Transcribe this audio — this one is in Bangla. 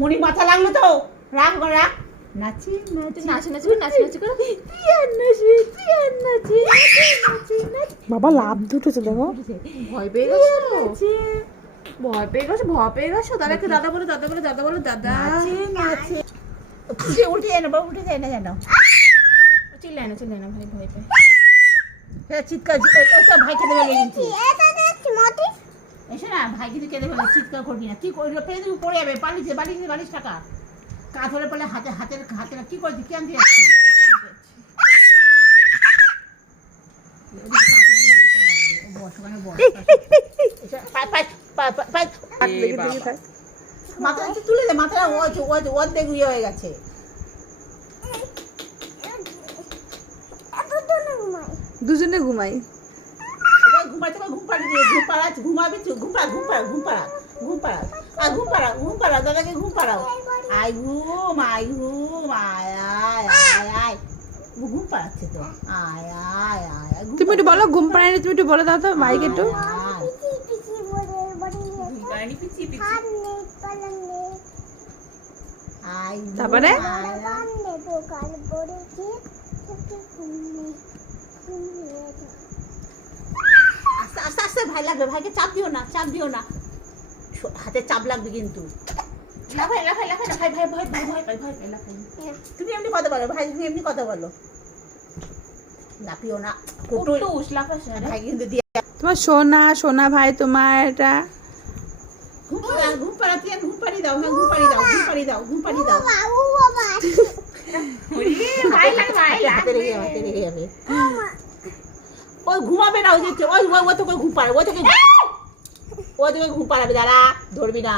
মুড়ি মাথা লাগলো তো, রাখ রাখ। নাচি নাচি নাচি নাচি নাচি করো, বাবা লাভ দুটোছে দেখো। ভয় পেয়ে গেছো, ভয় পেয়ে গেছো, ভয় পেয়ে গেছো। দাদাকে দাদা বলো, দাদা বলো, দাদা বলো, দাদা। নাচে উল্টে যায় না বাবা, উল্টে যায় না জানো। চিল্লায় না ভাই, ভয় পেয়ে চিৎকার। ভাইকে দেবে লেগেছি এসে না, ভাই কিন্তু কেঁদে বলে চিৎকার করবি না। কি করবি, পেয়ে তুমি পড়ে যাবে। বালিশ টাকা কাজ হলে পড়লে হাতের কি করছি, কি আনতে যাচ্ছি? মাথা তুলে দে, মাথাটা অর্ধেক ইয়ে হয়ে গেছে। দুজনে ঘুমাই। ঘুমাতে ঘুম পাড়ি দিয়ে ঘুমাবি, ঘুম পাড়া দাদাকে ঘুম পাড়াও। আয় ঘুম আয় ঘুম পাড়াচ্ছে তো। আয় তুমি একটু বলো ঘুম পাড়ায় না, তুমি একটু বলে দাও তো ভাইকে একটু। তারপরে আস্তে আস্তে ভাই লাগবে, ভাইকে চাপ দিও না, হাতে চাপ লাগবে কিন্তু। তুমি এমনি কথা বলো ভাই, তুমি এমনি কথা বলো, লাফিও না। ভাই কিন্তু দিয়ে তোমার সোনা ভাই তোমার এটা। ঘুম পাড়ি দাও, ঘুম পাড়ি দাও। হাতে লেগে যাবে। ওই ঘুমাবে না, ওই তোকে ঘুম পাড়াবে, ওই তোকে ঘুম পাড়াবে, দাঁড়া ধরবি না।